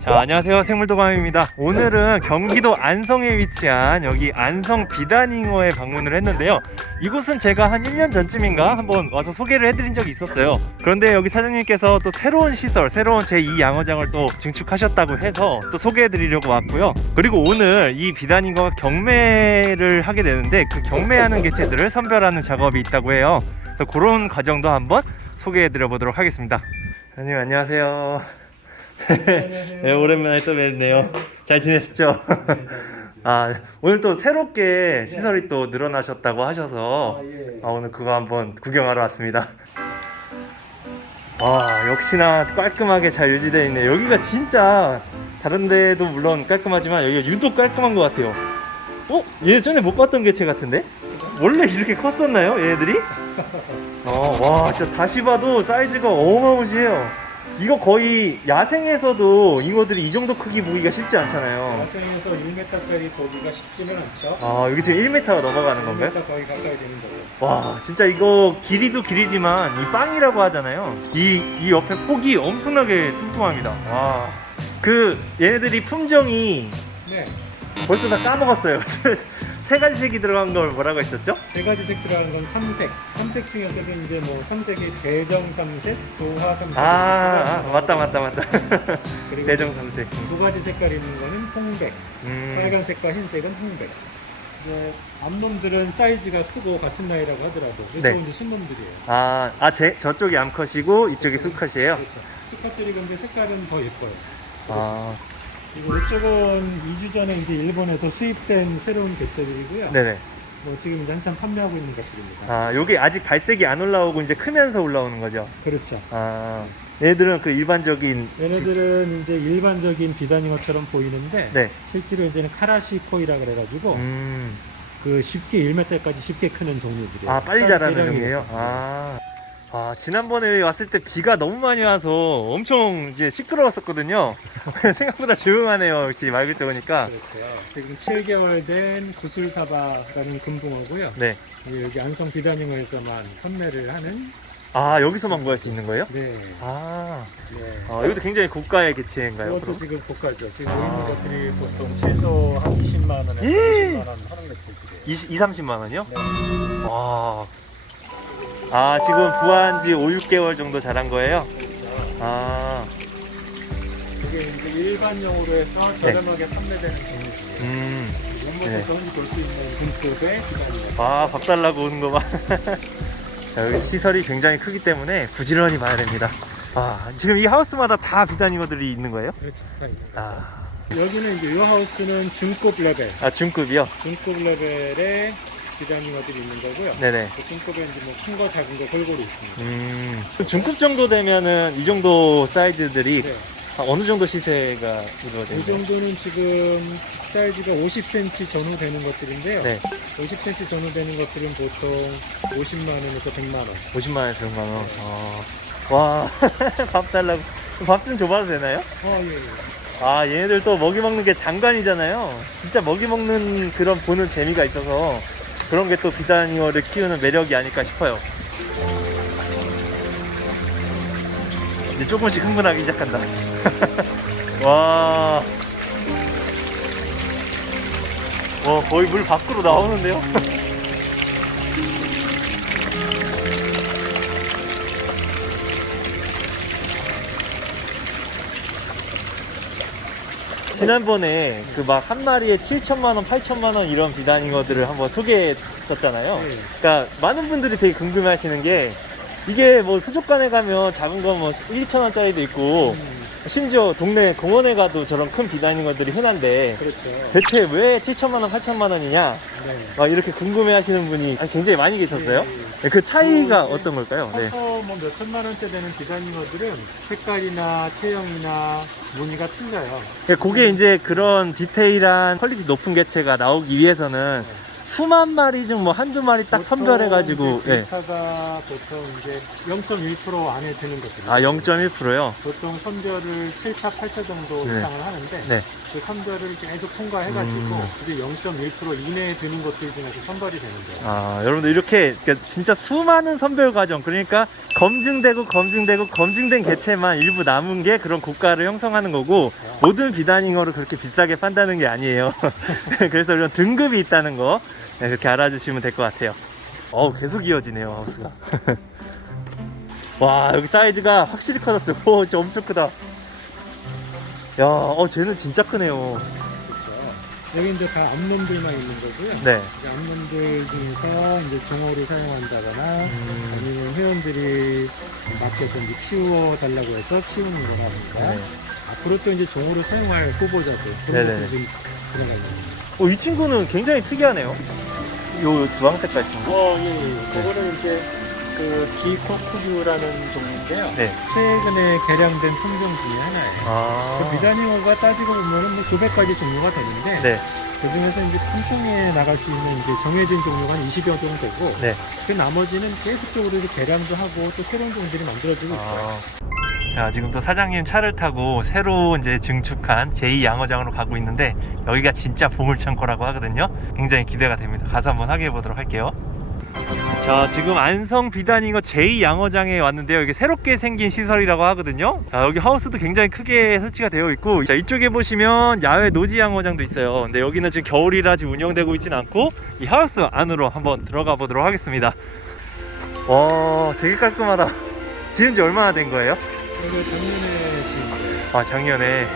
자, 안녕하세요, 생물도감입니다. 오늘은 경기도 안성에 위치한 여기 안성 비단잉어에 방문을 했는데요. 이곳은 제가 한 1년 전쯤인가 한번 와서 소개를 해드린 적이 있었어요. 그런데 여기 사장님께서 또 새로운 시설, 새로운 제2양어장을 또 증축하셨다고 해서 또 소개해드리려고 왔고요. 그리고 오늘 이 비단잉어가 경매를 하게 되는데 그 경매하는 개체들을 선별하는 작업이 있다고 해요. 그래서 그런 과정도 한번 소개해드려 보도록 하겠습니다. 사장님 안녕하세요. 네, 오랜만에 또 뵙네요. 잘 지내셨죠? 아, 오늘 또 새롭게 시설이 또 늘어나셨다고 하셔서 오늘 그거 한번 구경하러 왔습니다. 와, 역시나 깔끔하게 잘 유지되어 있네요. 여기가 진짜 다른 데도 물론 깔끔하지만 여기가 유독 깔끔한 것 같아요. 예전에 못 봤던 개체 같은데? 원래 이렇게 컸었나요, 얘들이? 와, 진짜 다시 봐도 사이즈가 어마무시해요. 이거 거의 야생에서도 잉어들이 이 정도 크기 보기가 쉽지 않잖아요. 야생에서 1m짜리 보기가 쉽지는 않죠. 여기 지금 1m가 넘어가는 건가요? 1m 거의 가까이 되는 거예요. 와, 진짜 이거 길이도 길이지만 이 빵이라고 하잖아요. 이 옆에 폭이 엄청나게 뚱뚱합니다. 와, 얘네들이 품종이 네. 벌써 다 까먹었어요. 세 가지 색이 들어간 걸 뭐라고 했었죠? 세 가지 색 들어가는 건 삼색. 삼색 중에서도 이제 뭐 삼색이 대정 삼색, 조화 삼색. 맞다. 그리고 대정 삼색. 두 가지 색깔 있는 거는 홍백. 빨간색과 흰색은 홍백. 이제 암놈들은 사이즈가 크고 같은 나이라고 하더라도 이거 이제 신놈들이에요. 저쪽이 암컷이고 이쪽이 수컷이에요? 그렇죠. 수컷들이 근데 색깔은 더 예뻐요. 아, 그리고 이쪽은 2주 전에 이제 일본에서 수입된 새로운 개체들이고요. 네네. 지금 이제 한참 판매하고 있는 것들입니다. 여기 아직 갈색이 안 올라오고 이제 크면서 올라오는 거죠? 그렇죠. 얘들은 그 일반적인 얘네들은 이제 일반적인 비단잉어처럼 보이는데 네. 실제로 이제는 카라시코이라 그래가지고 쉽게 1m까지 쉽게 크는 종류들이에요. 빨리 자라는 종이에요? 지난번에 왔을 때 비가 너무 많이 와서 엄청 이제 시끄러웠었거든요. 생각보다 조용하네요. 역시 맑을 때 오니까. 그렇고요. 지금 7개월 된 구슬사바라는 금붕어고요. 네. 여기 안성 비단잉어에서만 판매를 하는. 여기서만 구할 수 있는 거예요? 네. 네. 이것도 굉장히 고가의 개체인가요? 이것도 그럼? 지금 고가죠. 지금 있는 것들이 보통 최소 한 20만 원에서 30만 원 하는 개체들이에요. 30만 원이요? 네. 와. 지금 부화한 지 5, 6개월 정도 자란 거예요? 이게 이제 일반용으로 해서 저렴하게 판매되는 종류들이에요. 연못에서 흔히 볼 수 있는 등급의 비단잉어. 박달나고 오는 거 봐. 여기 시설이 굉장히 크기 때문에 부지런히 봐야 됩니다. 지금 이 하우스마다 다 비단잉어들이 있는 거예요? 그렇죠. 다 있는 거예요. 여기는 이제 이 하우스는 중급 레벨. 중급이요? 중급 레벨의 비단잉어들이 있는 거고요. 네네. 그 중급에 이제 뭐 큰 거 작은 거 골고루 있습니다. 중급 정도 되면은 이 정도 사이즈들이 네. 어느 정도 시세가 이루어져요? 이 정도는 지금 사이즈가 50cm 전후 되는 것들인데요. 네. 50cm 전후 되는 것들은 보통 50만 원에서 100만 원. 50만 원에서 100만 원. 와, 밥 달라고. 밥 좀 줘봐도 되나요? 예. 얘네들 또 먹이 먹는 게 장관이잖아요. 진짜 먹이 먹는 그런 보는 재미가 있어서 그런 게 또 비단잉어를 키우는 매력이 아닐까 싶어요. 이제 조금씩 흥분하기 시작한다. 와, 거의 물 밖으로 나오는데요? 지난번에 그 막 한 마리에 7천만 원, 8천만 원 이런 비단잉어들을 한번 소개했었잖아요. 네. 그러니까 많은 분들이 되게 궁금해 하시는 게 이게 뭐 수족관에 가면 작은 거 뭐 1, 2천 원짜리도 있고 심지어 동네 공원에 가도 저런 큰 비단잉어들이 흔한데 그렇죠. 대체 왜 7천만 원, 8천만 원이냐 네. 막 이렇게 궁금해 하시는 분이 굉장히 많이 계셨어요. 그 차이가 어떤 걸까요? 네. 커서 뭐 몇 천만 원대 되는 비단잉어들은 색깔이나 체형이나 무늬가 틀려요. 그게 이제 그런 디테일한 퀄리티 높은 개체가 나오기 위해서는 수만 마리 중 뭐 한두 마리 딱 선별해가지고. 데이터가 보통 이제 0.1% 안에 드는 것들이에요. 0.1%요? 보통 선별을 7차, 8차 정도 네. 이상을 하는데 네. 그 선별을 계속 통과해가지고 이제 0.1% 이내에 드는 것들 중에서 선발이 되는 거예요. 아, 여러분들 이렇게 그러니까 진짜 수많은 선별 과정, 그러니까 검증된 개체만 일부 남은 게 그런 고가를 형성하는 거고, 모든 비단잉어를 그렇게 비싸게 판다는 게 아니에요. 그래서 이런 등급이 있다는 거, 네, 그렇게 알아주시면 될 것 같아요. 계속 이어지네요, 하우스가. 와, 여기 사이즈가 확실히 커졌어요. 오, 진짜 엄청 크다. 야, 쟤는 진짜 크네요. 여기 이제 다 암놈들만 있는 거고요. 네. 이제 암놈들 중에서 이제 종어를 사용한다거나 아니면 회원들이 맡겨서 이제 키워달라고 해서 키우는 거라니까 네. 앞으로 또 이제 종어를 사용할 후보자들 그런 네네. 것도 좀 들어가 있는 이 친구는 굉장히 특이하네요. 요 주황 색깔 친구. 예. 그거는 이제 그 비코쿠류라는 종류인데요. 네. 최근에 개량된 품종 중에 하나예요. 그 비단잉어가 따지고 보면은 뭐 수백 가지 종류가 되는데 네. 그 중에서 이제 품종에 나갈 수 있는 이제 정해진 종류가 한 20여 종 되고 네. 그 나머지는 계속적으로 이제 개량도 하고 또 새로운 종들이 만들어지고 있어요. 자, 지금 또 사장님 차를 타고 새로 이제 증축한 제2양어장으로 가고 있는데, 여기가 진짜 보물창고라고 하거든요. 굉장히 기대가 됩니다. 가서 한번 확인해 보도록 할게요. 자, 지금 안성 비단잉어 제2양어장에 왔는데요. 이게 새롭게 생긴 시설이라고 하거든요. 자, 여기 하우스도 굉장히 크게 설치가 되어 있고, 자, 이쪽에 보시면 야외 노지양어장도 있어요. 근데 여기는 지금 겨울이라 지금 운영되고 있진 않고, 이 하우스 안으로 한번 들어가 보도록 하겠습니다. 와, 되게 깔끔하다. 지은 지 얼마나 된 거예요? 이거 작년에 지은 거예요. 아, 작년에.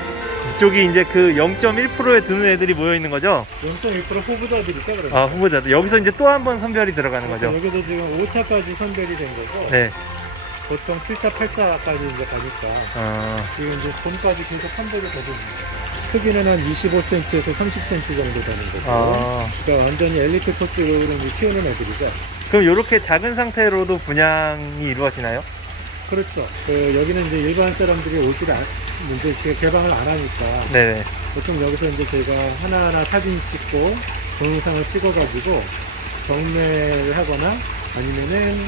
이쪽이 이제 그 0.1%에 드는 애들이 모여 있는 거죠? 0.1% 후보자들이 있다 그러면. 아, 후보자들. 여기서 이제 또 한 번 선별이 들어가는 거죠? 여기도 지금 5차까지 선별이 된 거고 네. 보통 7차, 8차까지 이제 가니까 지금 이제 봄까지 계속 선별이 되고 있는 거예요. 크기는 한 25cm에서 30cm 정도 되는 거고 그러니까 완전히 엘리트 코스로 키우는 애들이죠. 그럼 이렇게 작은 상태로도 분양이 이루어지나요? 그렇죠. 여기는 이제 일반 사람들이 오지를 이제 개방을 안 하니까 네네. 보통 여기서 이제 저희가 하나하나 사진 찍고 동영상을 찍어가지고 경매를 하거나 아니면은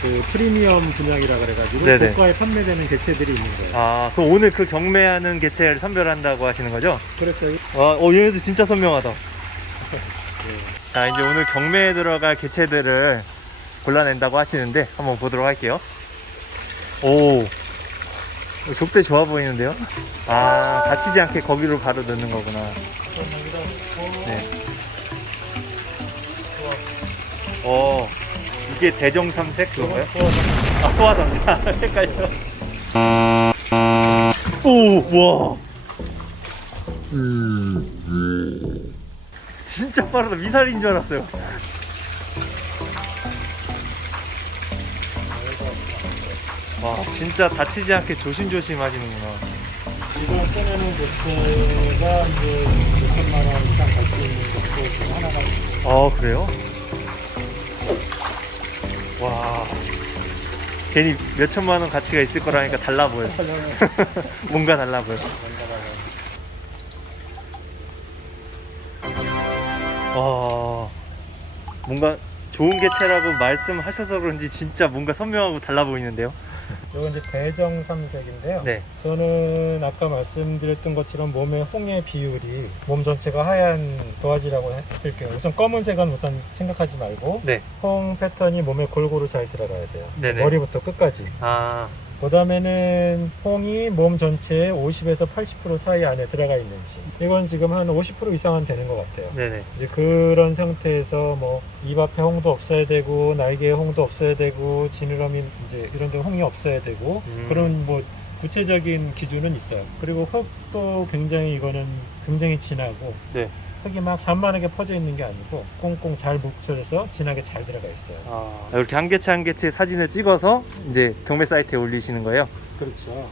그 프리미엄 분양이라 그래가지고 네네. 고가에 판매되는 개체들이 있는 거예요. 그럼 오늘 그 경매하는 개체를 선별한다고 하시는 거죠? 그렇죠. 얘네들 진짜 선명하다. 네. 자, 이제 오늘 경매에 들어갈 개체들을 골라낸다고 하시는데 한번 보도록 할게요. 오, 족대 좋아 보이는데요? 다치지 않게 거기로 바로 넣는 거구나. 네. 이게 대정삼색 그건가요? 소화전자. 헷갈려. 오, 와. 진짜 빠르다. 미사일인 줄 알았어요. 와, 진짜 다치지 않게 조심조심 하시는구나. 이걸 꺼내는 개체가 이제 몇천만 원 이상 갈 수 있는 개체 중 하나가 있어요. 그래요? 와, 괜히 몇천만 원 가치가 있을 거라니까 달라 보여. 뭔가 달라 보여. 뭔가 좋은 개체라고 말씀하셔서 그런지 진짜 뭔가 선명하고 달라 보이는데요. 이건 이제 대정삼색인데요. 네. 저는 아까 말씀드렸던 것처럼 몸의 홍의 비율이 몸 전체가 하얀 도화지라고 했을게요. 우선 검은색은 우선 생각하지 말고 네. 홍 패턴이 몸에 골고루 잘 들어가야 돼요. 네네. 머리부터 끝까지. 그 다음에는 홍이 몸 전체의 50에서 80% 사이 안에 들어가 있는지. 이건 지금 한 50% 이상은 되는 것 같아요. 네네. 이제 그런 상태에서 뭐 입 앞에 홍도 없어야 되고 날개에 홍도 없어야 되고 지느러미 이제 이런 데 홍이 없어야 되고 그런 뭐 구체적인 기준은 있어요. 그리고 흙도 굉장히 이거는 굉장히 진하고 네. 흙이 막 산만하게 퍼져 있는 게 아니고 꽁꽁 잘 뭉쳐져서 진하게 잘 들어가 있어요. 이렇게 한 개체 한 개체 사진을 찍어서 이제 경매 사이트에 올리시는 거예요? 그렇죠.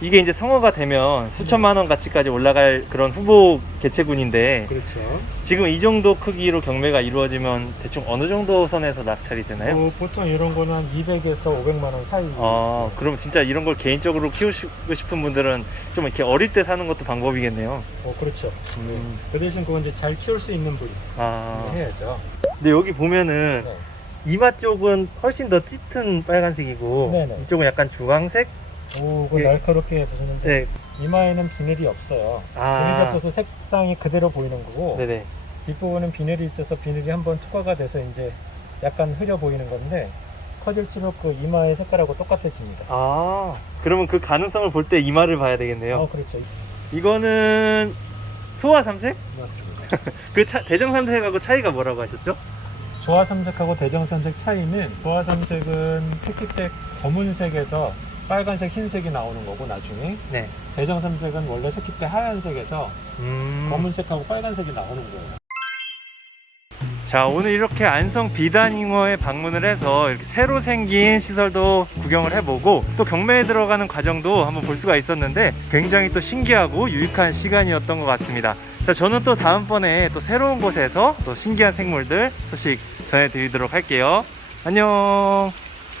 이게 이제 성어가 되면 수천만 원 가치까지 올라갈 그런 후보 개체군인데, 그렇죠. 지금 이 정도 크기로 경매가 이루어지면 대충 어느 정도 선에서 낙찰이 되나요? 보통 이런 거는 한 200에서 500만 원 사이. 그럼 진짜 이런 걸 개인적으로 키우고 싶은 분들은 좀 이렇게 어릴 때 사는 것도 방법이겠네요. 그렇죠. 그 대신 그건 이제 잘 키울 수 있는 부위 해야죠. 근데 여기 보면은 네. 이마 쪽은 훨씬 더 짙은 빨간색이고, 네네. 이쪽은 약간 주황색? 오, 그 예. 날카롭게 보시는데 네. 이마에는 비늘이 없어요. 비늘이 없어서 색상이 그대로 보이는 거고 네네. 뒷부분은 비늘이 있어서 비늘이 한번 투과가 돼서 이제 약간 흐려 보이는 건데 커질수록 그 이마의 색깔하고 똑같아집니다. 아, 그러면 그 가능성을 볼 때 이마를 봐야 되겠네요. 그렇죠. 이거는 소화 삼색? 맞습니다. 그 대정 삼색하고 차이가 뭐라고 하셨죠? 조화삼색하고 대정삼색 차이는 조화삼색은 새끼 때 검은색에서 빨간색, 흰색이 나오는 거고 나중에 네. 대정삼색은 원래 새끼 때 하얀색에서 검은색하고 빨간색이 나오는 거예요. 자, 오늘 이렇게 안성 비단잉어에 방문을 해서 이렇게 새로 생긴 시설도 구경을 해보고 또 경매에 들어가는 과정도 한번 볼 수가 있었는데 굉장히 또 신기하고 유익한 시간이었던 것 같습니다. 자, 저는 또 다음번에 또 새로운 곳에서 또 신기한 생물들 소식 전해드리도록 할게요. 안녕.